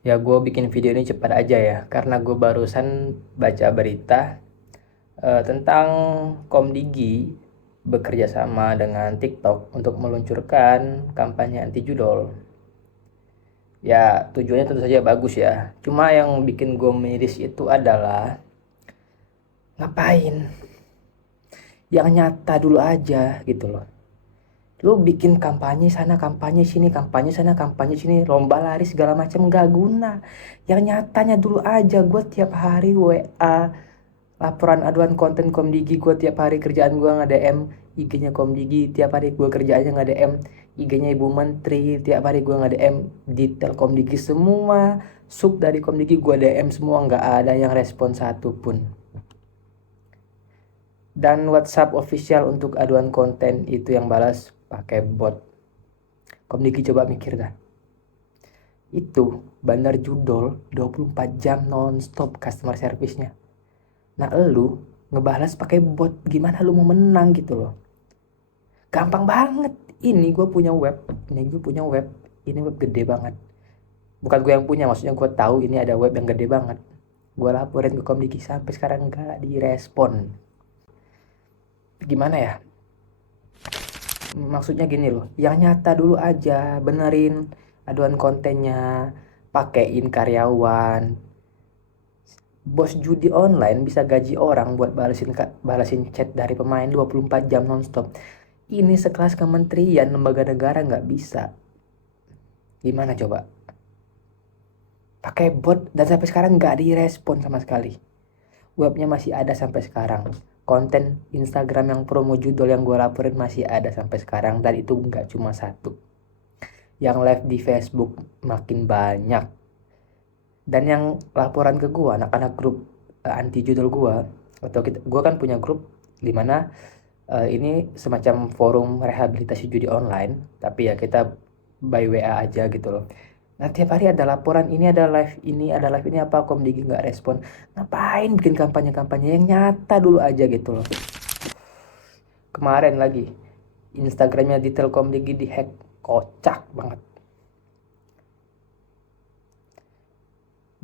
Ya gue bikin video ini cepat aja ya, karena gue barusan baca berita tentang Komdigi bekerja sama dengan TikTok untuk meluncurkan kampanye anti judol. Ya tujuannya tentu saja bagus ya. Cuma yang bikin gue miris itu adalah ngapain? Yang nyata dulu aja gitu loh. Lu bikin kampanye sana, kampanye sini, kampanye sana, kampanye sini, lomba lari segala macam gak guna. Yang nyatanya dulu aja. Gue tiap hari WA laporan aduan konten Komdigi, gue tiap hari kerjaan gue nge-DM IG-nya Komdigi, tiap hari gue kerjaannya nge-DM IG-nya Ibu Menteri, tiap hari gue nge-DM detail Komdigi semua, sub dari Komdigi gue DM semua, nggak ada yang respon satupun. Dan WhatsApp official untuk aduan konten itu yang balas pakai bot. Komdigi coba mikir dah. Itu bandar judol 24 jam non-stop customer service-nya. Nah, lu ngebalas pakai bot, gimana lu mau menang gitu loh. Gampang banget. Ini gue punya web, ini web gede banget. Bukan gue yang punya, maksudnya gue tahu ini ada web yang gede banget. Gue laporin ke Komdiki sampai sekarang nggak direspon. Gimana ya? Maksudnya gini loh, yang nyata dulu aja, benerin aduan kontennya, pakein karyawan. Bos judi online bisa gaji orang buat balasin chat dari pemain 24 jam nonstop. Ini sekelas kementerian, lembaga negara nggak bisa. Gimana coba? Pakai bot dan sampai sekarang nggak direspon sama sekali. Webnya masih ada sampai sekarang. Konten Instagram yang promo judul yang gue laporin masih ada sampai sekarang. Dan itu nggak cuma satu. Yang live di Facebook makin banyak. Dan yang laporan ke gue, anak-anak grup anti judul gue, atau gue kan punya grup di mana ini semacam forum rehabilitasi judi online, tapi ya kita by WA aja gitu loh. Nah tiap hari ada laporan, ini ada live ini, ada live ini, apa Komdigi nggak respon. Ngapain bikin kampanye-kampanye yang nyata dulu aja gitu loh. Kemarin lagi Instagramnya di Telkomdigi dihack, kocak banget.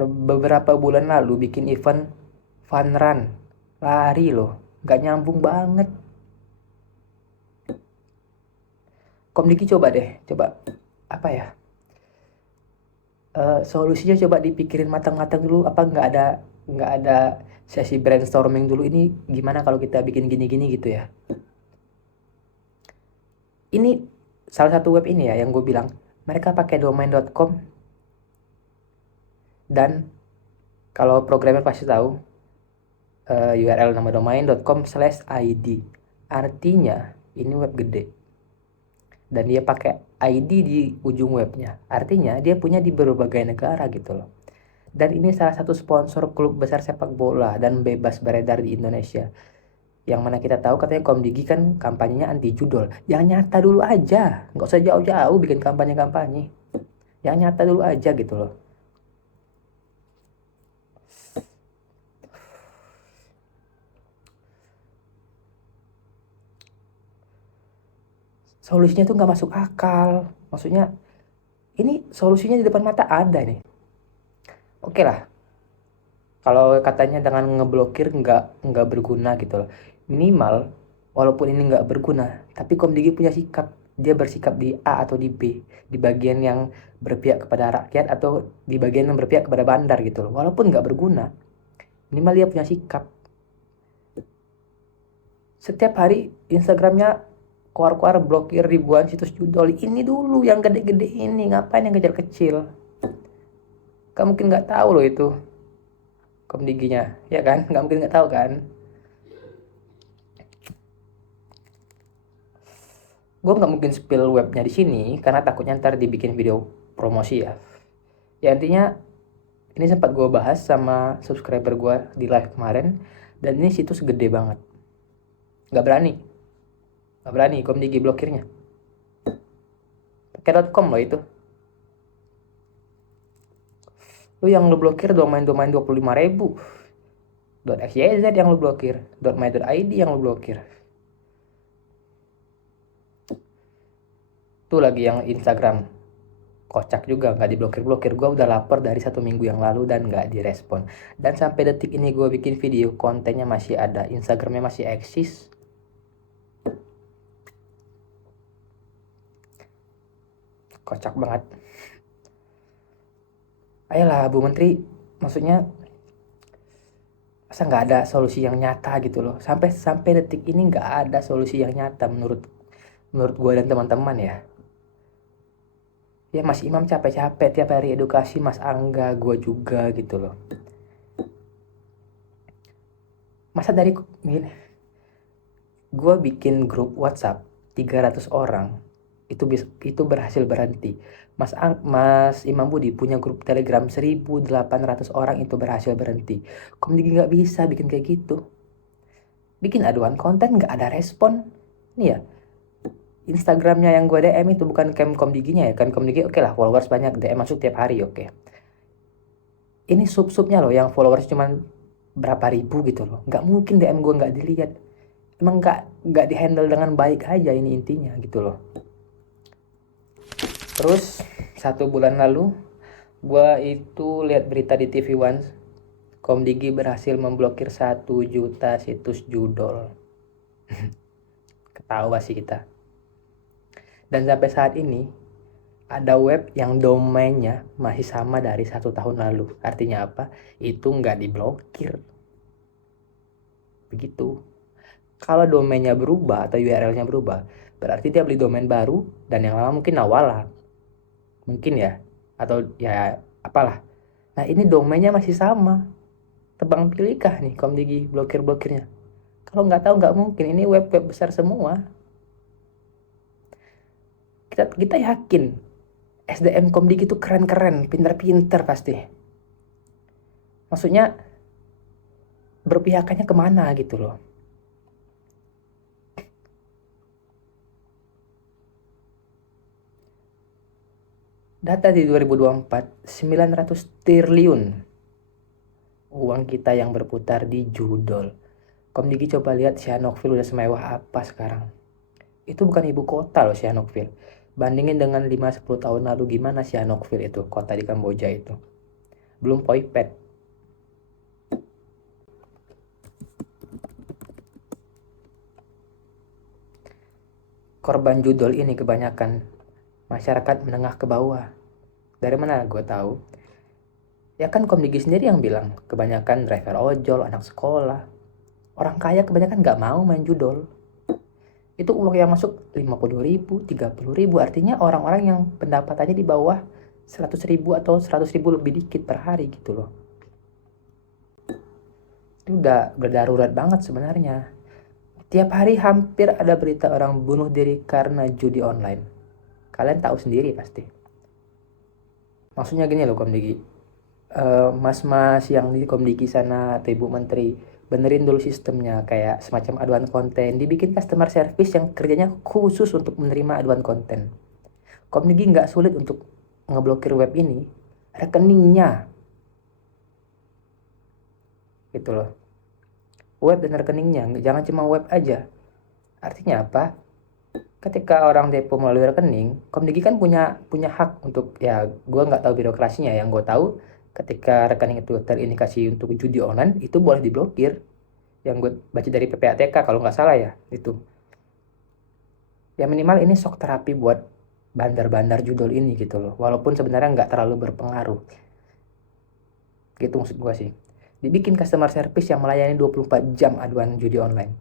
Beberapa bulan lalu bikin event fun run, lari loh, nggak nyambung banget. Komdigi coba deh, coba apa ya, solusinya coba dipikirin matang-matang dulu, apa nggak ada sesi brainstorming dulu, ini gimana kalau kita bikin gini-gini gitu ya. Ini salah satu web ini ya yang gue bilang mereka pakai domain.com, dan kalau programmer pasti tahu URL nama domain.com/id, artinya ini web gede dan dia pakai ID di ujung webnya, artinya dia punya di berbagai negara gitu loh. Dan ini salah satu sponsor klub besar sepak bola dan bebas beredar di Indonesia. Yang mana kita tahu katanya Komdigi kan kampanyenya anti judol. Yang nyata dulu aja. Nggak usah jauh-jauh bikin kampanye-kampanye. Yang nyata dulu aja gitu loh. Solusinya tuh nggak masuk akal. Maksudnya ini solusinya di depan mata ada nih. Oke lah. Kalau katanya dengan ngeblokir nggak berguna gitu loh. Minimal walaupun ini nggak berguna, tapi Komdigi punya sikap. Dia bersikap di A atau di B, di bagian yang berpihak kepada rakyat atau di bagian yang berpihak kepada bandar gitu loh. Walaupun nggak berguna, minimal dia punya sikap. Setiap hari Instagramnya keluar-keluar blokir ribuan situs judol. Ini dulu yang gede-gede ini, ngapain yang kecil-kecil? Kamu mungkin nggak tahu loh itu Komdiginya, ya kan? Nggak mungkin nggak tahu kan? Gue nggak mungkin spill webnya di sini karena takutnya ntar dibikin video promosi ya. Ya intinya ini sempat gue bahas sama subscriber gue di live kemarin, dan ini situs gede banget. Nggak berani, nggak berani Komdigi blokirnya. Pakai .com loh itu. Lu yang lu blokir domain-domain 25.000. .xyz yang lu blokir, .my.id yang lu blokir. Tuh lagi yang Instagram. Kocak juga, nggak diblokir-blokir. Gue udah lapor dari 1 minggu yang lalu dan nggak direspon. Dan sampai detik ini gue bikin video, kontennya masih ada, Instagramnya masih eksis. Kocak banget. Ayolah Bu Menteri, maksudnya masa nggak ada solusi yang nyata gitu loh. Sampai detik ini nggak ada solusi yang nyata menurut gue dan teman-teman ya. Ya Mas Imam capek-capek tiap hari edukasi, Mas Angga, gue juga gitu loh. Masa dari gini, gue bikin grup WhatsApp 300 orang, itu berhasil berhenti. Mas Imam Budi punya grup Telegram 1.800 orang, itu berhasil berhenti. Komdigi nggak bisa bikin kayak gitu. Bikin aduan konten nggak ada respon. Nih ya, Instagramnya yang gue DM itu bukan Komdiginya ya. Kan Komdigi oke lah, followers banyak, DM masuk tiap hari, oke. Ini sub-subnya loh yang followers cuman berapa ribu gitu loh. Nggak mungkin DM gue nggak dilihat. Emang nggak dihandle dengan baik aja, ini intinya gitu loh. Terus 1 bulan lalu gue itu lihat berita di TV One, Komdigi berhasil memblokir 1 juta situs judol. Ketawa sih kita. Dan sampai saat ini ada web yang domainnya masih sama dari 1 tahun lalu. Artinya apa? Itu nggak diblokir. Begitu. Kalau domainnya berubah atau URL-nya berubah, berarti dia beli domain baru dan yang lama mungkin Nawala. Mungkin ya. Atau ya apalah. Nah ini domainnya masih sama. Tebang pilihkah nih Komdigi blokir-blokirnya? Kalau nggak tahu nggak mungkin. Ini web-web besar semua. Kita yakin SDM Komdigi itu keren-keren, pinter-pinter pasti. Maksudnya berpihakannya kemana gitu loh. Data di 2024, 900 triliun uang kita yang berputar di judol. Komdigi coba lihat Sihanoukville udah semewah apa sekarang. Itu bukan ibu kota loh Sihanoukville. Bandingin dengan 5-10 tahun lalu, gimana Sihanoukville itu, kota di Kamboja itu. Belum Poipet. Korban judol ini kebanyakan masyarakat menengah ke bawah. Dari mana gue tahu? Ya kan Komdigi sendiri yang bilang, kebanyakan driver ojol, anak sekolah. Orang kaya kebanyakan nggak mau main judol. Itu uang yang masuk 50.000, 30.000. Artinya orang-orang yang pendapatannya di bawah 100.000 atau 100.000 lebih dikit per hari gitu loh. Itu udah berdarurat banget sebenarnya. Tiap hari hampir ada berita orang bunuh diri karena judi online. Kalian tahu sendiri pasti. Maksudnya gini loh Komdigi. Mas-mas yang di Komdigi sana atau Ibu Menteri, benerin dulu sistemnya kayak semacam aduan konten, dibikin customer service yang kerjanya khusus untuk menerima aduan konten. Komdigi nggak sulit untuk ngeblokir web ini, rekeningnya gitu loh, web dan rekeningnya, jangan cuma web aja. Artinya apa? Ketika orang depo melalui rekening, Komdigi kan punya hak untuk, ya gue nggak tahu birokrasinya, yang gue tahu ketika rekening itu terindikasi untuk judi online itu boleh diblokir. Yang gue baca dari PPATK kalau nggak salah ya itu. Ya minimal ini shock terapi buat bandar-bandar judol ini gitu loh. Walaupun sebenarnya nggak terlalu berpengaruh. Gitu maksud gue sih. Dibikin customer service yang melayani 24 jam aduan judi online.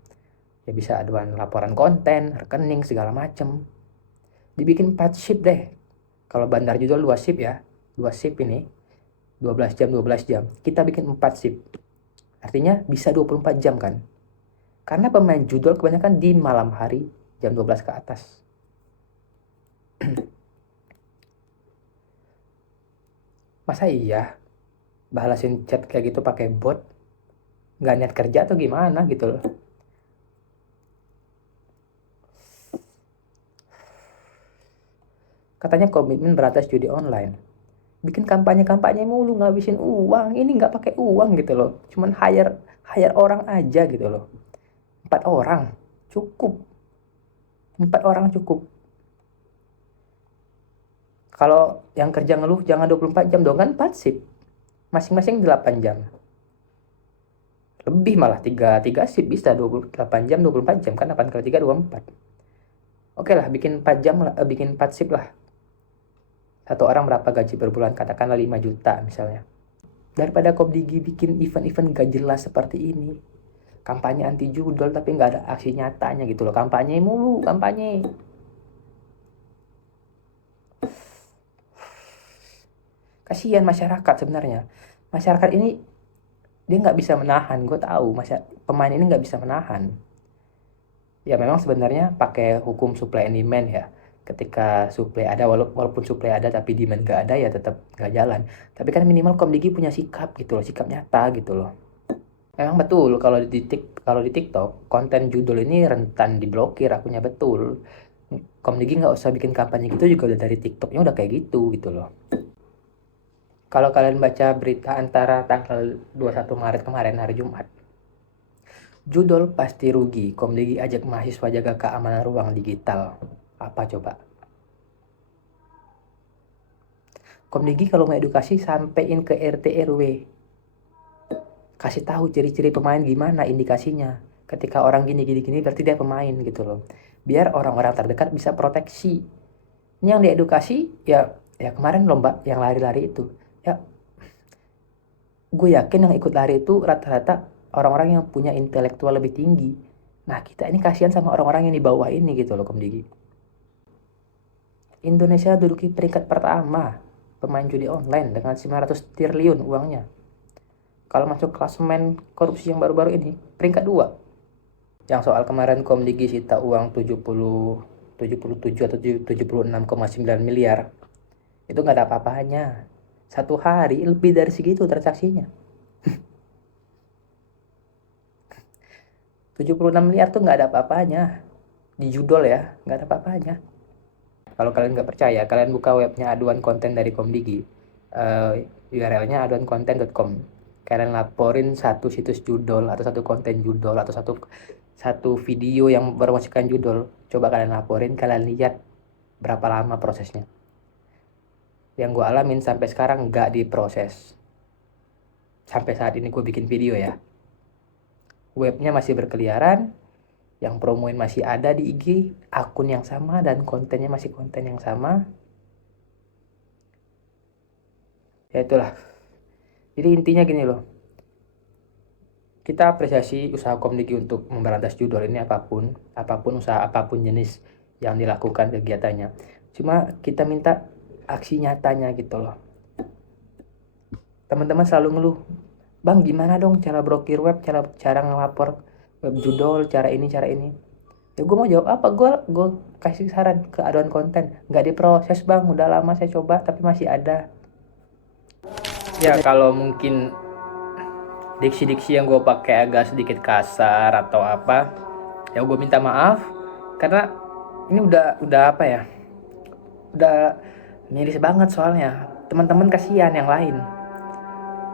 Ya bisa aduan laporan konten, rekening, segala macem. Dibikin 4 shift deh. Kalau bandar judol 2 shift ya. 2 shift ini. 12 jam, 12 jam. Kita bikin 4 shift. Artinya bisa 24 jam kan. Karena pemain judol kebanyakan di malam hari, jam 12 ke atas. Masa iya balasin chat kayak gitu pakai bot? Nggak niat kerja atau gimana gitu loh. Katanya komitmen beratas judi online. Bikin kampanye-kampanye mulu ngabisin uang. Ini nggak pakai uang gitu loh. Cuman hire orang aja gitu loh. 4 orang cukup. 4 orang cukup. Kalau yang kerja ngeluh jangan 24 jam dong, kan 4 shift. Masing-masing 8 jam. Lebih malah 3 shift bisa 28 jam, 24 jam kan 8 kali 3 24. Oke lah, bikin 4 jam lah, bikin 4 shift lah. Satu orang berapa gaji per bulan? Katakanlah 5 juta misalnya. Daripada Komdigi bikin event-event gak jelas seperti ini. Kampanye anti judol tapi nggak ada aksi nyatanya gitu loh. Kampanye mulu, kampanye. Kasihan masyarakat sebenarnya. Masyarakat ini dia nggak bisa menahan. Gue tahu pemain ini nggak bisa menahan. Ya memang sebenarnya pakai hukum supply and demand ya. Ketika supply ada, walaupun supply ada tapi demand nggak ada, ya tetap nggak jalan. Tapi kan minimal Komdigi punya sikap gitu loh, sikap nyata gitu loh. Memang betul kalau di TikTok konten judul ini rentan diblokir akunnya, betul. Komdigi nggak usah bikin kampanye gitu juga udah dari TikToknya udah kayak gitu gitu loh. Kalau kalian baca berita antara tanggal 21 Maret kemarin hari Jumat, judul pasti rugi, Komdigi ajak mahasiswa jaga keamanan ruang digital. Apa coba? Komdigi kalau mau edukasi sampein ke RT RW. Kasih tahu ciri-ciri pemain gimana indikasinya. Ketika orang gini berarti dia pemain gitu loh. Biar orang-orang terdekat bisa proteksi. Ini yang diedukasi ya kemarin lomba yang lari-lari itu. Ya gue yakin yang ikut lari itu rata-rata orang-orang yang punya intelektual lebih tinggi. Nah, kita ini kasihan sama orang-orang yang di bawah ini gitu loh, Komdigi. Indonesia duduki peringkat pertama pemain judi online dengan 900 triliun uangnya. Kalau masuk klasemen korupsi yang baru-baru ini, peringkat 2. Yang soal kemarin Komdigi sita uang 77 atau 76,9 miliar. Itu nggak ada apa-apanya. Satu hari lebih dari segitu transaksinya. 76 miliar tuh nggak ada apa-apanya. Di judol ya, nggak ada apa-apanya. Kalau kalian nggak percaya, kalian buka webnya aduan konten dari Komdigi. URL-nya aduankonten.com. Kalian laporin satu situs judol atau satu konten judol atau satu video yang bermasukkan judol. Coba kalian laporin, kalian lihat berapa lama prosesnya. Yang gue alamin sampai sekarang nggak diproses. Sampai saat ini gue bikin video ya. Webnya masih berkeliaran, yang promoin masih ada di IG, akun yang sama dan kontennya masih konten yang sama. Ya itulah. Jadi intinya gini loh. Kita apresiasi usaha Komdigi untuk memberantas judol ini apapun usaha apapun jenis yang dilakukan kegiatannya. Cuma kita minta aksi nyatanya gitu loh. Teman-teman selalu ngeluh, "Bang, gimana dong cara blokir web, cara ngelapor web judol, cara ini." Ya gue mau jawab apa? Gue kasih saran ke aduan konten. Nggak diproses bang, udah lama saya coba tapi masih ada. Ya kalau mungkin diksi-diksi yang gue pakai agak sedikit kasar atau apa, ya gue minta maaf. Karena ini udah apa ya, udah miris banget soalnya. Teman-teman kasihan yang lain.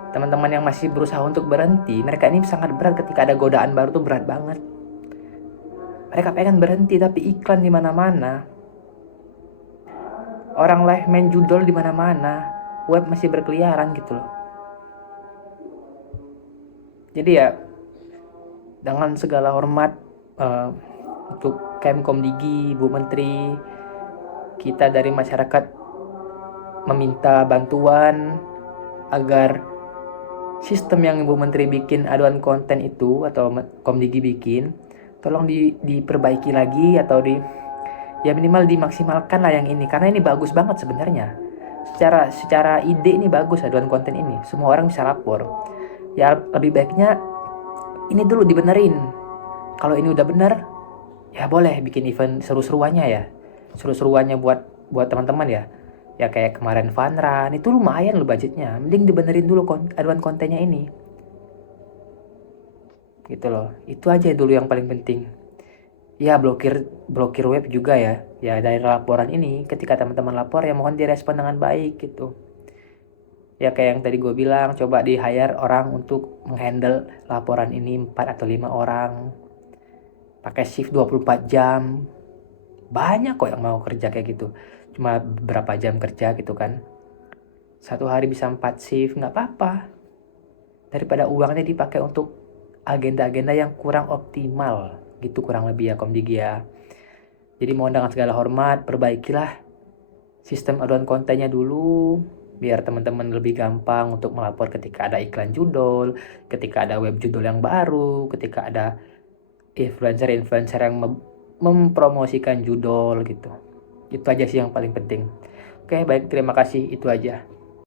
Teman-teman yang masih berusaha untuk berhenti, mereka ini sangat berat ketika ada godaan baru tuh, berat banget. Mereka pengen berhenti tapi iklan di mana-mana. Orang live main judol di mana-mana. Web masih berkeliaran gitu loh. Jadi ya dengan segala hormat untuk Komdigi, Bu Menteri, kita dari masyarakat meminta bantuan agar sistem yang Ibu Menteri bikin aduan konten itu atau Komdigi bikin, tolong diperbaiki lagi atau ya minimal dimaksimalkan lah yang ini, karena ini bagus banget sebenarnya. Secara ide ini bagus aduan konten ini, semua orang bisa lapor. Ya lebih baiknya ini dulu dibenerin. Kalau ini udah bener, ya boleh bikin event seru-seruannya ya, seru-seruannya buat teman-teman ya. Ya kayak kemarin Fun Run itu lumayan loh budgetnya, mending dibenerin dulu aduan kontennya ini gitu loh. Itu aja dulu yang paling penting. Ya blokir web juga ya dari laporan ini, ketika teman-teman lapor ya mohon direspon dengan baik gitu. Ya kayak yang tadi gue bilang, coba di hire orang untuk menghandle laporan ini 4 atau 5 orang, pakai shift 24 jam. Banyak kok yang mau kerja kayak gitu. cuma berapa jam kerja gitu kan. Satu hari bisa 4 shift, nggak apa-apa. Daripada uangnya dipakai untuk agenda-agenda yang kurang optimal. Gitu kurang lebih ya Komdigi ya. Jadi mohon dengan segala hormat, perbaikilah sistem aduan kontennya dulu. Biar teman-teman lebih gampang untuk melapor ketika ada iklan judul, ketika ada web judul yang baru, ketika ada influencer-influencer yang mempromosikan judul gitu. Itu aja sih yang paling penting. Oke, baik, terima kasih. Itu aja.